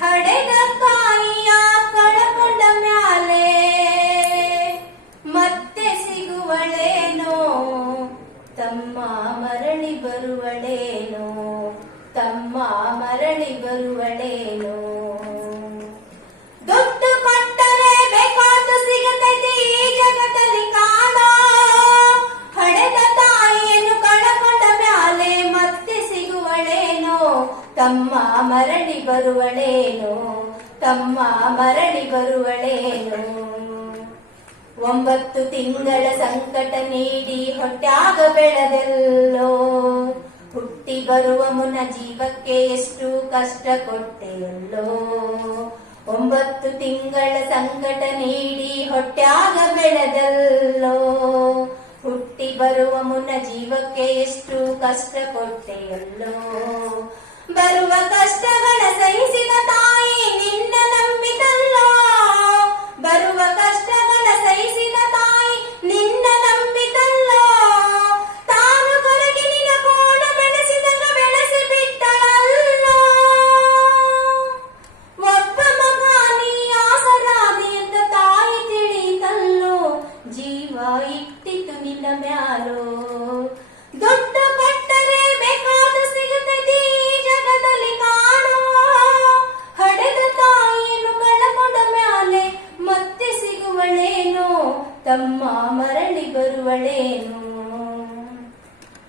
ಹಡೆದ ಕಾಯಿಯ ಕಳಕೊಂಡ ಮ್ಯಾಲೆ ಮತ್ತೆ ಸಿಗುವಳೇನೋ? ತಮ್ಮ ಮರಳಿ ಬರುವಳೇನೋ? ತಮ್ಮ ಮರಳಿ ಬರುವಳೇನೋ? ಮರಳಿ ಬರುವಳೇನು? ತಮ್ಮ ಮರಳಿ ಬರುವಳೇನು? ಒಂಬತ್ತು ತಿಂಗಳ ಸಂಕಟ ನೀಡಿ ಹೊಟ್ಟಾಗ ಬೆಳೆದೆಲ್ಲೋ? ಹುಟ್ಟಿ ಬರುವ ಮುನ್ನ ಜೀವಕ್ಕೆ ಎಷ್ಟು ಕಷ್ಟ ಕೊಟ್ಟೆಯಲ್ಲೋ? ಒಂಬತ್ತು ತಿಂಗಳ ಸಂಕಟ ನೀಡಿ ಹೊಟ್ಟಾಗ ಬೆಳೆದಲ್ಲೋ? ಹುಟ್ಟಿ ಬರುವ ಮುನ್ನ ಜೀವಕ್ಕೆ ಎಷ್ಟು ಕಷ್ಟ ಕೊಟ್ಟೆಯಲ್ಲೋ? ಬರುವ ಕಷ್ಟಗಳ ಸಹಿಸಿದ ತಾಯಿ. ತಮ್ಮ ಮರಳಿ ಬರುವಳೇನು?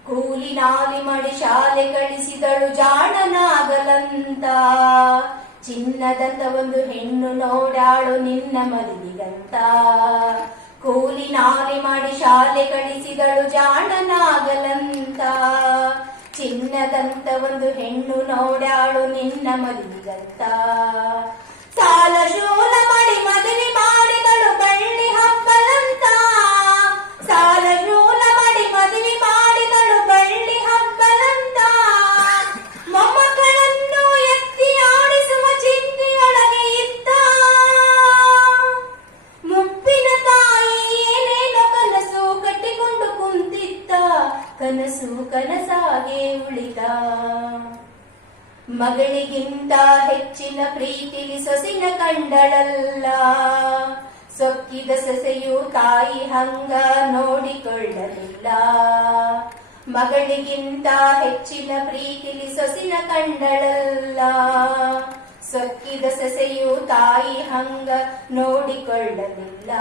ಕೂಲಿ ನಾಲಿ ಮಾಡಿ ಶಾಲೆ ಕಳಿಸಿದಳು ಜಾಣನಾಗಲಂತ. ಚಿನ್ನದಂತ ಒಂದು ಹೆಣ್ಣು ನೋಡಾಳು ನಿನ್ನ ಮದುವಿಗಂತ ಕೂಲಿ ನಾಲಿ ಮಾಡಿ ಶಾಲೆ ಕಳಿಸಿದಳು ಜಾಣನಾಗಲಂತ. ಚಿನ್ನದಂತ ಒಂದು ಹೆಣ್ಣು ನೋಡಾಳು ನಿನ್ನ ಮದುವಿಗಂತ ಸಾಲ ಶೂಲ ಕನಸು ಕನಸಾಗೆ ಉಳಿದ. ಮಗಳಿಗಿಂತ ಹೆಚ್ಚಿನ ಪ್ರೀತಿಲಿ ಸೊಸಿನ ಕಂಡಳಲ್ಲ. ಸೊಕ್ಕಿದ ಸೊಸೆಯು ತಾಯಿ ಹಂಗ ನೋಡಿಕೊಳ್ಳಲಿಲ್ಲ. ಮಗಳಿಗಿಂತ ಹೆಚ್ಚಿನ ಪ್ರೀತಿಲಿ ಸೊಸಿನ ಕಂಡಳಲ್ಲ. ಸೊಕ್ಕಿದ ಸೊಸೆಯು ತಾಯಿ ಹಂಗ ನೋಡಿಕೊಳ್ಳಲಿಲ್ಲ.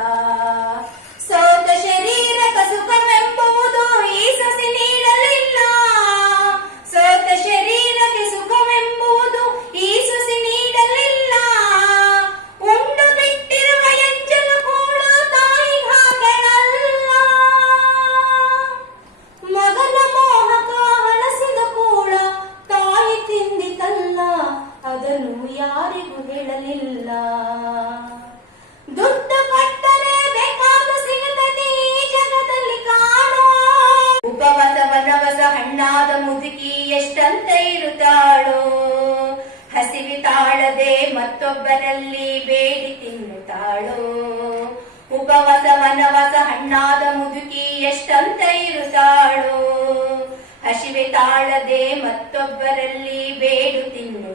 ಸೋತ ಶರೀರಕ ಯಾರಿಗೂ ಹೇಳಲಿಲ್ಲ ದುಡ್ಡು ಕೊಟ್ಟರೆ ಬೇಕಾದ ಸಿಗುತ್ತದೆ ಈ ಜಗದಲ್ಲಿ ಕಾಣೋ. ಉಪವಸ, ವನವಸ, ಹಣ್ಣಾದ ಮುದುಕಿ ಎಷ್ಟಂತ ಇರುತ್ತಾಳೋ. ಹಸಿವಿ ತಾಳದೆ ಮತ್ತೊಬ್ಬರಲ್ಲಿ ಬೇಡಿ ತಿನ್ನುತ್ತಾಳೋ. ಉಪವಸ, ವನವಸ, ಹಣ್ಣಾದ ಮುದುಕಿ ಎಷ್ಟಂತ ಇರುತ್ತಾಳೋ. ಹಸಿವೆ ತಾಳದೆ ಮತ್ತೊಬ್ಬರಲ್ಲಿ ಬೇಡು ತಿನ್ನು